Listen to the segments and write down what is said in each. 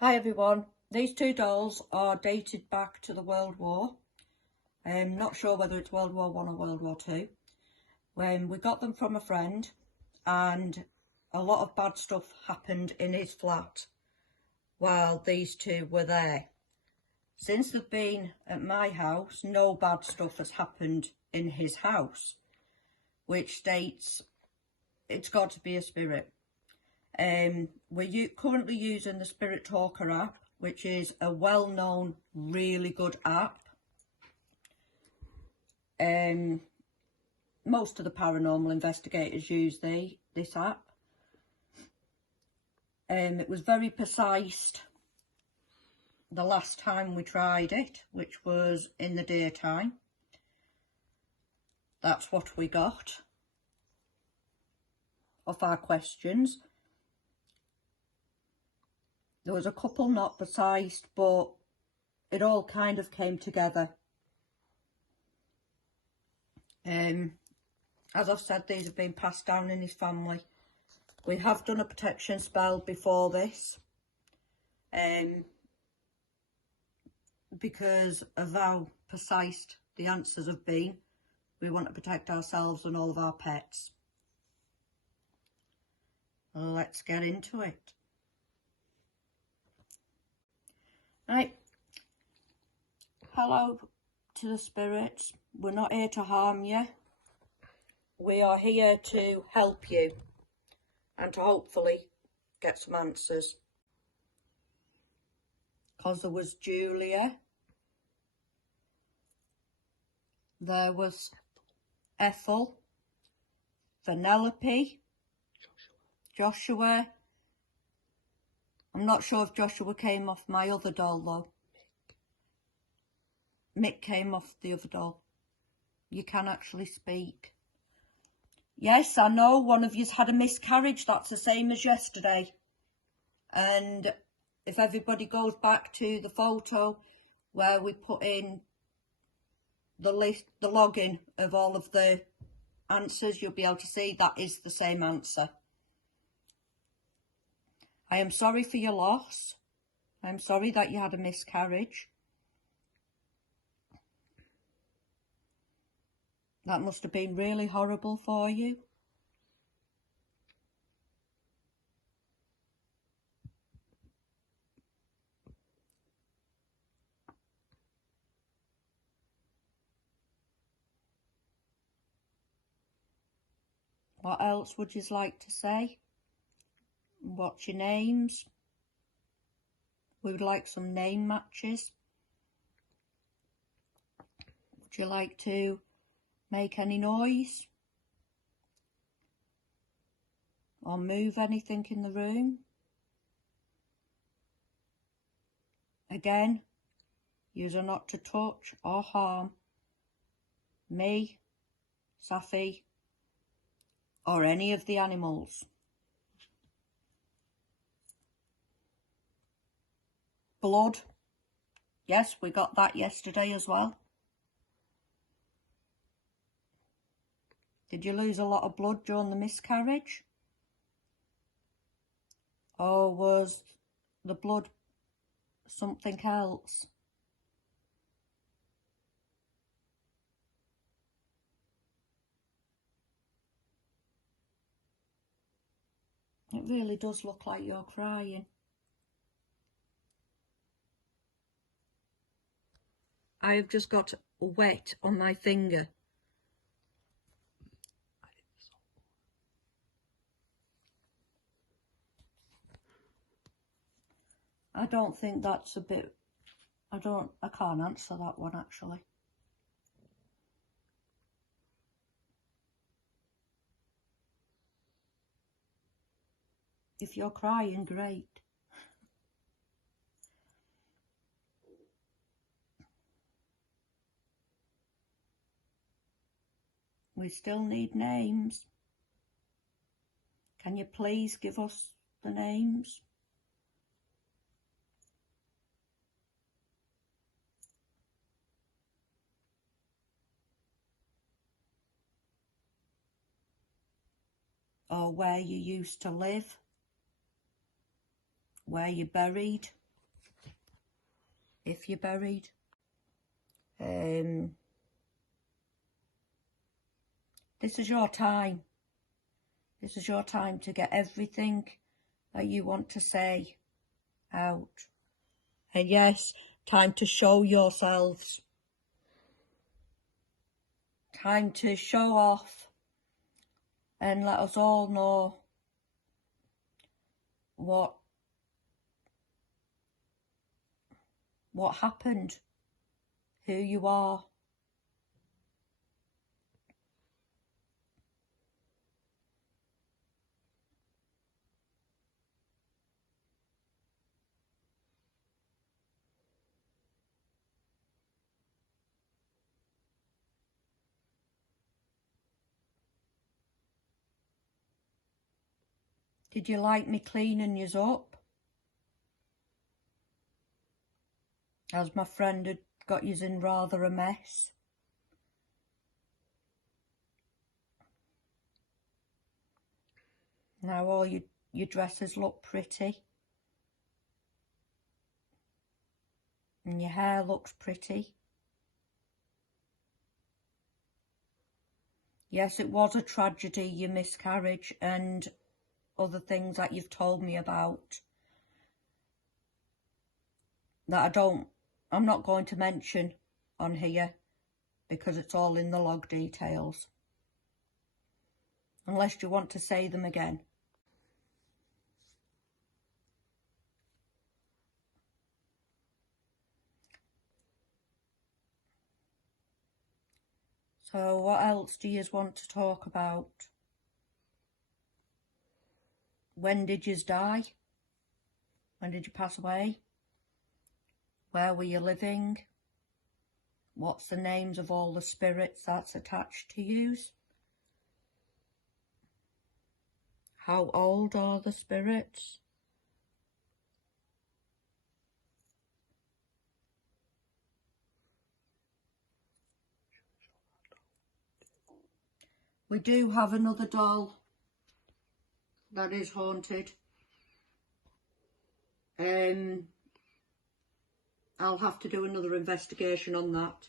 Hi everyone, these two dolls are dated back to the World War. I'm not sure whether it's World War One or World War Two. When we got them from a friend and a lot of bad stuff happened in his flat while these two were there. Since they've been at my house, no bad stuff has happened in his house, which states it's got to be a spirit. We're currently using the Spirit Talker app, which is a well-known, really good app. Most of the paranormal investigators use this app. It was very precise the last time we tried it, which was in the daytime. That's what we got of our questions. There was a couple not precise, but it all kind of came together. As I've said, these have been passed down in his family. We have done a protection spell before this, because of how precise the answers have been. We want to protect ourselves and all of our pets. Let's get into it. Right. Hello to the spirits. We're not here to harm you. We are here to help you and to hopefully get some answers. Because there was Julia. There was Ethel. Vanellope. Joshua. I'm not sure if Joshua came off my other doll though. Mick came off the other doll. You can actually speak. Yes, I know one of you's had a miscarriage. That's the same as yesterday. And if everybody goes back to the photo where we put in the list, the login of all of the answers, you'll be able to see that is the same answer. I am sorry for your loss. I'm sorry that you had a miscarriage. That must have been really horrible for you. What else would you like to say? What's your names? We would like some name matches. Would you like to make any noise? Or move anything in the room? Again, yous are not to touch or harm me, Safi, or any of the animals. Blood. Yes, we got that yesterday as well. Did you lose a lot of blood during the miscarriage? Or was the blood something else? It really does look like you're crying. I have just got wet on my finger. I don't think that's a bit... I can't answer that one actually. If you're crying, great. We still need names. Can you please give us the names? Or where you used to live? Where you're buried? if you're buried. This is your time. This is your time to get everything that you want to say out. And yes, time to show yourselves. Time to show off and let us all know what happened, who you are. Did you like me cleaning yous up? As my friend had got yous in rather a mess. Now all your dresses look pretty. And your hair looks pretty. Yes, it was a tragedy, your miscarriage and other things that you've told me about that I'm not going to mention on here because it's all in the log details. Unless you want to say them again. So what else do you want to talk about? When did you die? When did you pass away? Where were you living? What's the names of all the spirits that's attached to you? How old are the spirits? We do have another doll that is haunted. I'll have to do another investigation on that.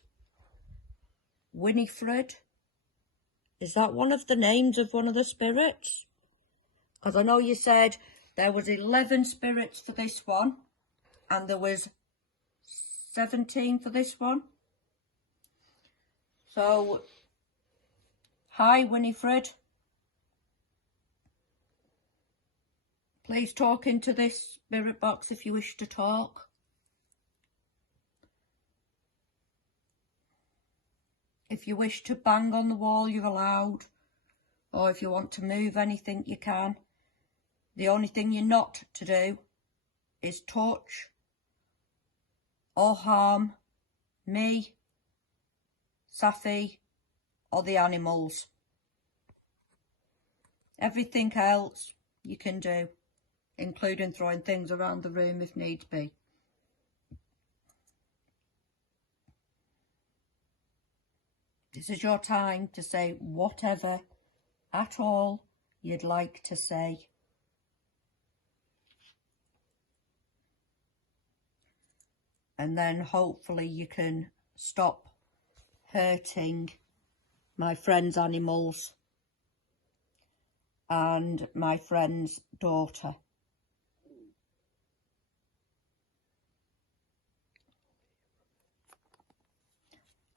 Winifred? Is that one of the names of one of the spirits? Because I know you said there was 11 spirits for this one and there was 17 for this one. So, hi Winifred. Please talk into this spirit box if you wish to talk. If you wish to bang on the wall, you're allowed. Or if you want to move anything, you can. The only thing you're not to do is touch or harm me, Safi, or the animals. Everything else you can do, including throwing things around the room if needs be. This is your time to say whatever at all you'd like to say. And then hopefully you can stop hurting my friend's animals and my friend's daughter.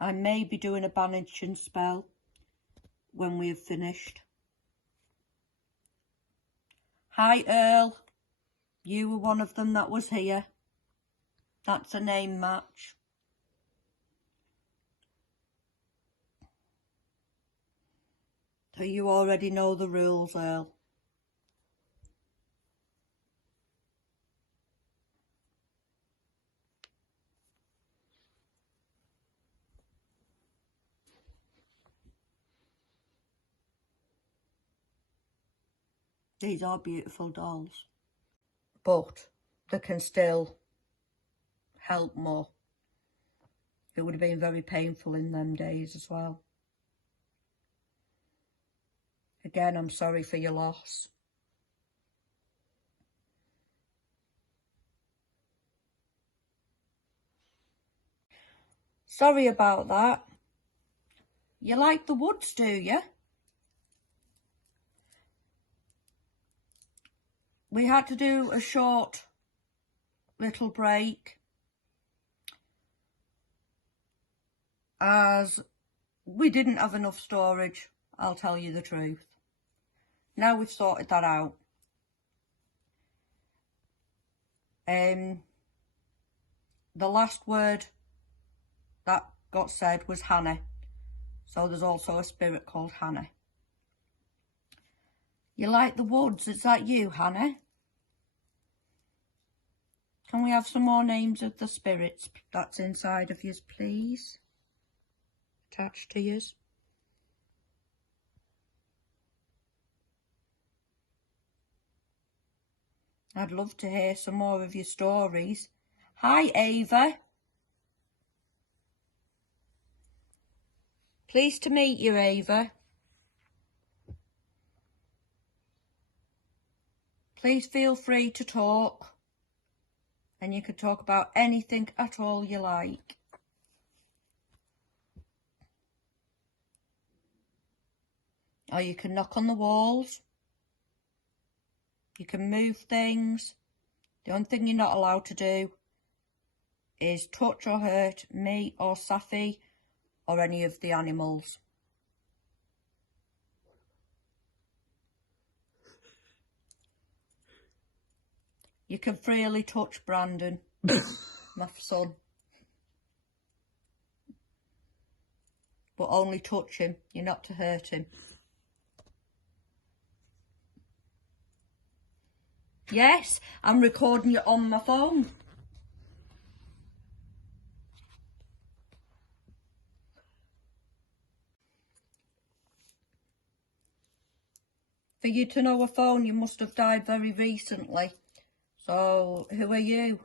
I may be doing a banishing spell when we've finished. Hi Earl, you were one of them that was here. That's a name match. So you already know the rules, Earl. These are beautiful dolls, but they can still help more. It would have been very painful in them days as well. Again, I'm sorry for your loss. Sorry about that. You like the woods, do you? We had to do a short little break as we didn't have enough storage, I'll tell you the truth. Now we've sorted that out. The last word that got said was Hannah. So there's also a spirit called Hannah. You like the woods? Is that you, Hannah? Can we have some more names of the spirits that's inside of yous, please? Attached to yous. I'd love to hear some more of your stories. Hi, Ava. Pleased to meet you, Ava. Please feel free to talk, and you can talk about anything at all you like. Or you can knock on the walls. You can move things. The only thing you're not allowed to do is touch or hurt me or Safi or any of the animals. You can freely touch Brandon, my son. But only touch him. You're not to hurt him. Yes, I'm recording you on my phone. For you to know a phone, you must have died very recently. So, who are you?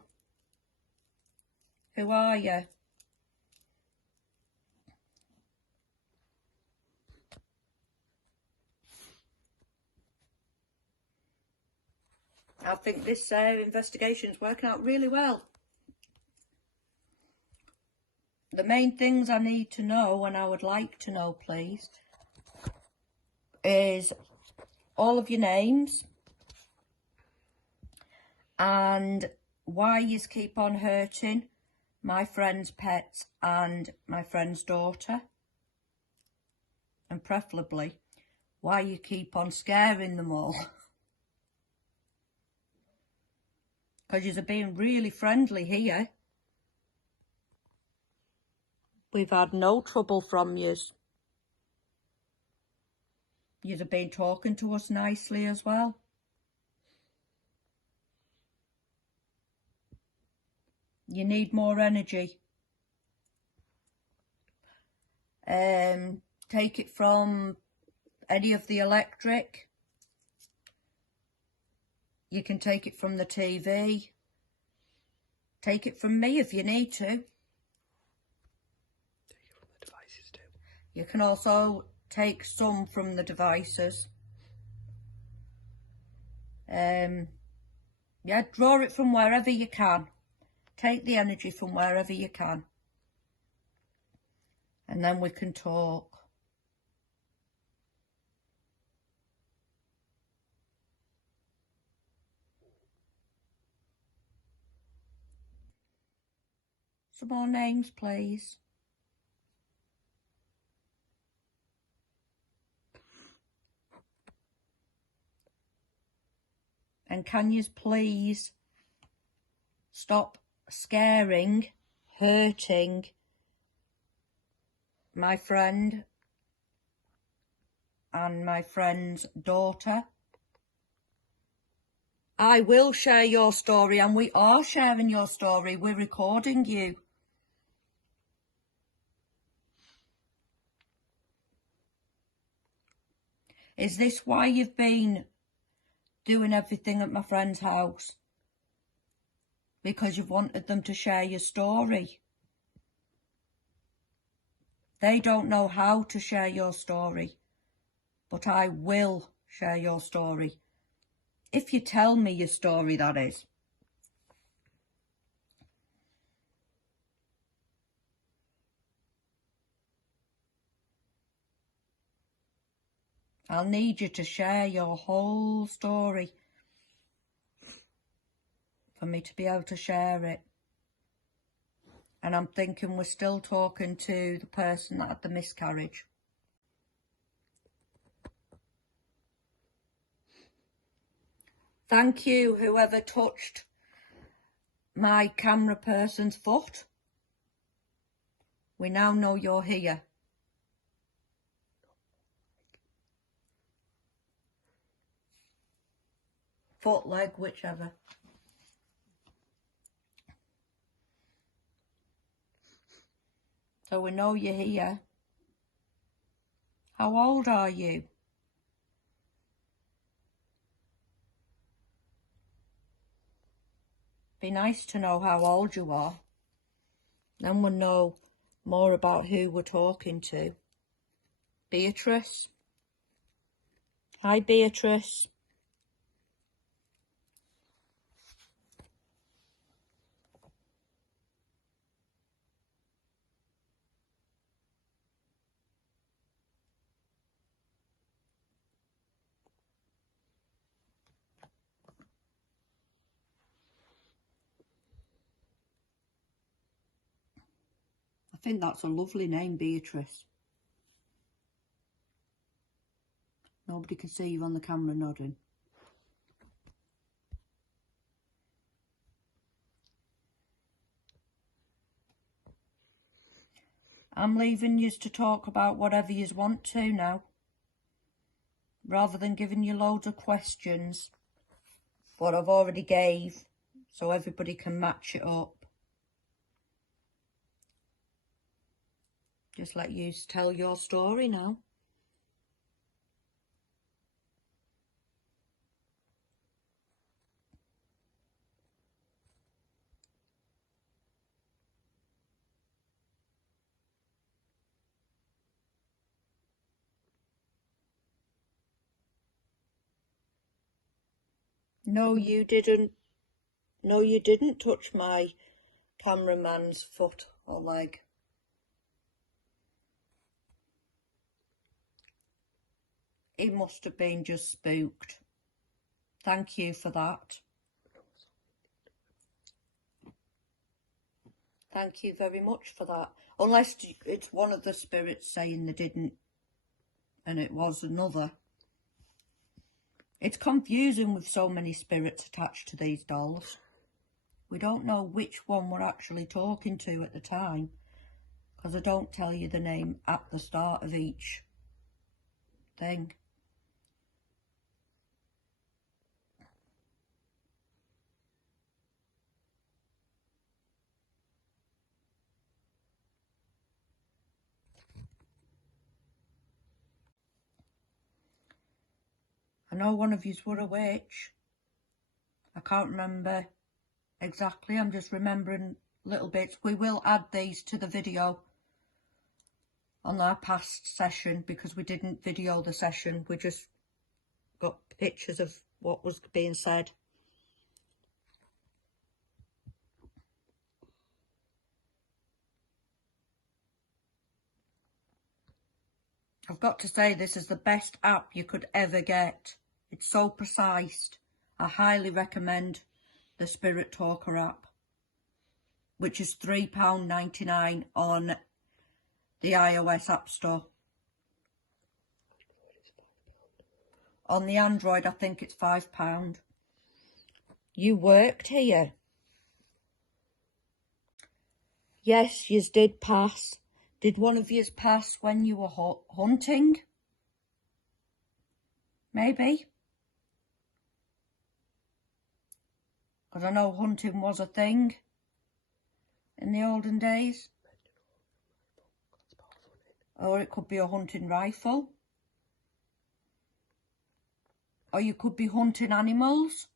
Who are you? I think this investigation is working out really well. The main things I need to know, and I would like to know, please, is all of your names and why you keep on hurting my friend's pets and my friend's daughter, and preferably why you keep on scaring them all. Because you're being really friendly here. We've had no trouble from yous. You've been talking to us nicely as well. You need more energy. Take it from any of the electric. You can take it from the TV. Take it from me if you need to. Take it from the devices too. You can also take some from the devices. Yeah, draw it from wherever you can. Take the energy from wherever you can. And then we can talk. Some more names, please. And can you please stop scaring, hurting my friend and my friend's daughter? I will share your story, and we are sharing your story. We're recording you. Is this why you've been doing everything at my friend's house? Because you've wanted them to share your story? They don't know how to share your story, but I will share your story. If you tell me your story, that is. I'll need you to share your whole story for me to be able to share it. And I'm thinking we're still talking to the person that had the miscarriage. Thank you, whoever touched my camera person's foot. We now know you're here. Foot, leg, whichever. So we know you're here. How old are you? Be nice to know how old you are. Then we'll know more about who we're talking to. Beatrice. Hi, Beatrice. I think that's a lovely name, Beatrice. Nobody can see you on the camera nodding. I'm leaving yous to talk about whatever yous want to now, rather than giving you loads of questions, what I've already gave, so everybody can match it up. Just let yous tell your story now. No, you didn't. No, you didn't touch my cameraman's foot or leg. He must have been just spooked. Thank you for that. Thank you very much for that. Unless it's one of the spirits saying they didn't and it was another. It's confusing with so many spirits attached to these dolls. We don't know which one we're actually talking to at the time, because I don't tell you the name at the start of each thing. I know one of yous were a witch. I can't remember exactly, I'm just remembering little bits. We will add these to the video on our past session, because we didn't video the session, we just got pictures of what was being said. I've got to say, this is the best app you could ever get. It's so precise. I highly recommend the Spirit Talker app, which is £3.99 on the iOS App Store. On the Android, I think it's £5. You worked here? Yes, yous did pass. Did one of yous pass when you were hunting? Maybe. Because I know hunting was a thing in the olden days. Or it could be a hunting rifle. Or you could be hunting animals.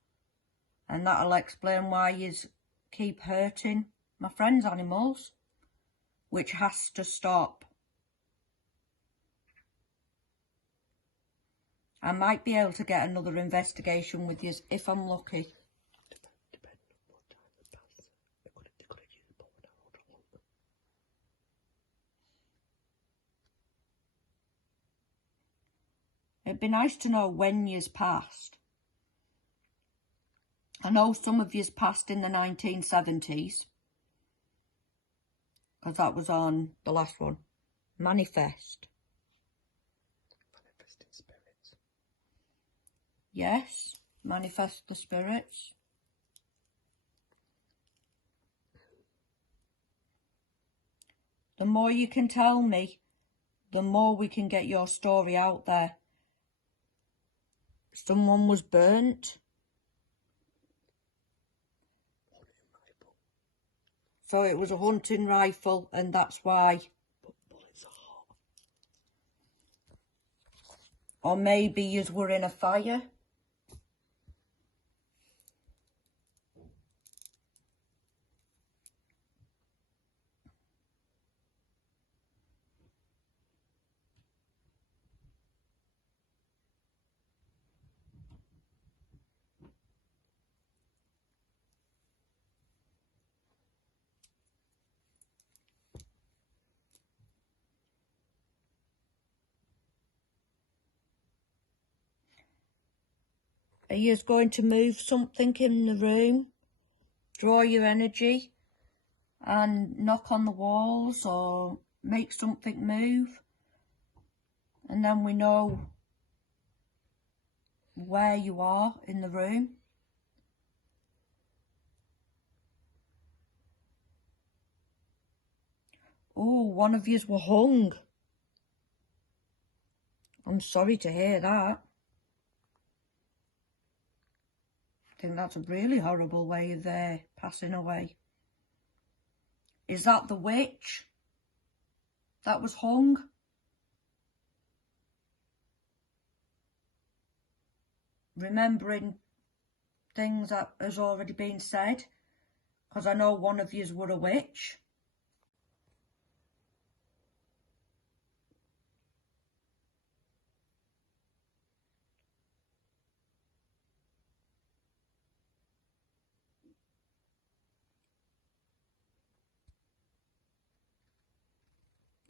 And that'll explain why yous keep hurting my friend's animals, which has to stop. I might be able to get another investigation with yous if I'm lucky. It'd be nice to know when yous passed. I know some of yous passed in the 1970s, because that was on the last one. Manifest. Manifesting spirits. Yes, manifest the spirits. The more you can tell me, the more we can get your story out there. Someone was burnt. So it was a hunting rifle, and that's why. But bullets are hot. Or maybe yous were in a fire. Are you going to move something in the room? Draw your energy and knock on the walls or make something move? And then we know where you are in the room. Oh, one of yous were hung. I'm sorry to hear that. I think that's a really horrible way of passing away. Is that the witch that was hung? Remembering things that has already been said, because I know one of yous were a witch.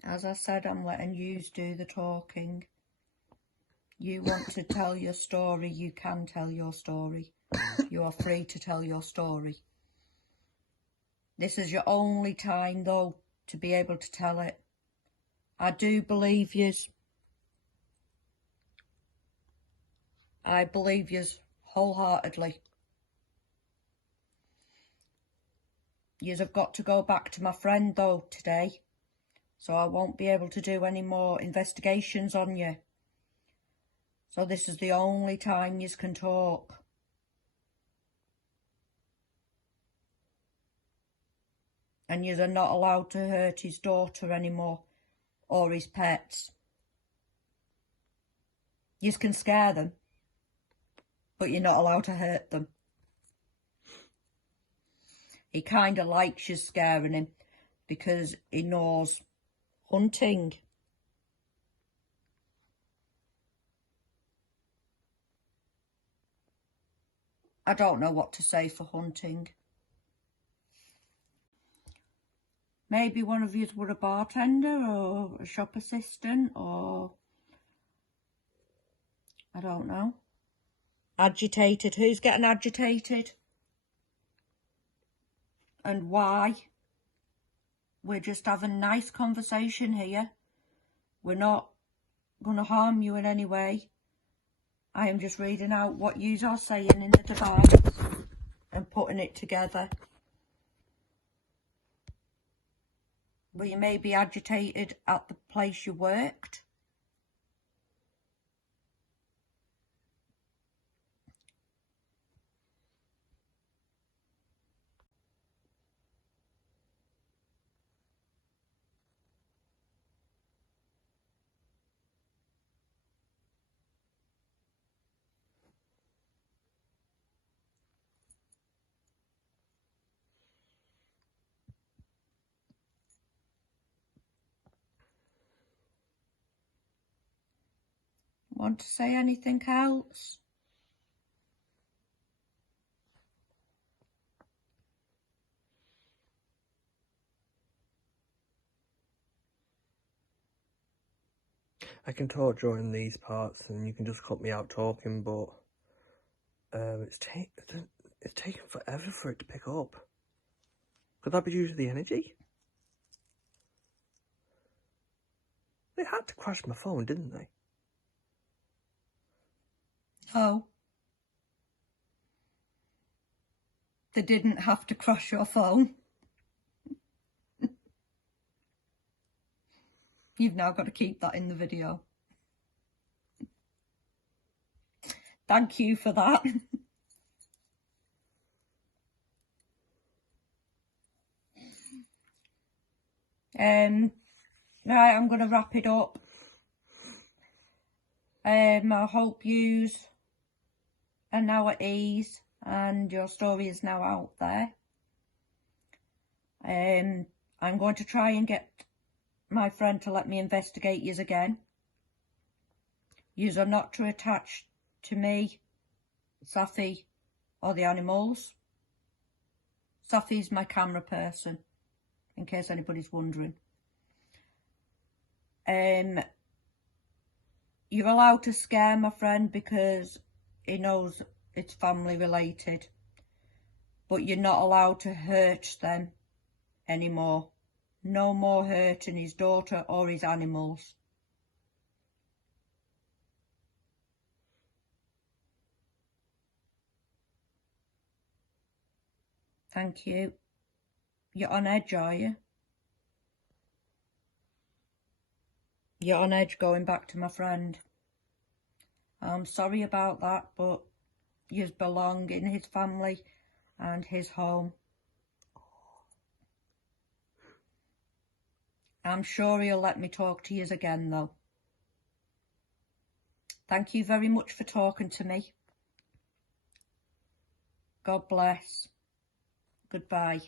As I said, I'm letting yous do the talking. You want to tell your story, you can tell your story. You are free to tell your story. This is your only time, though, to be able to tell it. I do believe yous. I believe yous wholeheartedly. Yous have got to go back to my friend, though, today. So I won't be able to do any more investigations on you. So this is the only time yous can talk. And yous are not allowed to hurt his daughter anymore, or his pets. Yous can scare them, but you're not allowed to hurt them. He kind of likes you scaring him, because he knows hunting. I don't know what to say for hunting. Maybe one of you were a bartender or a shop assistant, or I don't know. Agitated. Who's getting agitated? And why? We're just having a nice conversation here. We're not going to harm you in any way. I am just reading out what you are saying in the device and putting it together. But you may be agitated at the place you worked. Want to say anything else? I can talk during these parts and you can just cut me out talking, but it's taken forever for it to pick up. Could that be due to the energy? They had to crash my phone, didn't they? No. They didn't have to crash your phone. You've now got to keep that in the video. Thank you for that. Right, I'm going to wrap it up. I hope yous are now at ease and your story is now out there. I'm going to try and get my friend to let me investigate yous again. Yous are not to attach to me, Safi, or the animals. Safi's my camera person, in case anybody's wondering. You're allowed to scare my friend because he knows it's family related, but you're not allowed to hurt them anymore. No more hurting his daughter or his animals. Thank you. You're on edge, are you? You're on edge going back to my friend. I'm sorry about that, but you belong in his family and his home. I'm sure he'll let me talk to yous again, though. Thank you very much for talking to me. God bless. Goodbye.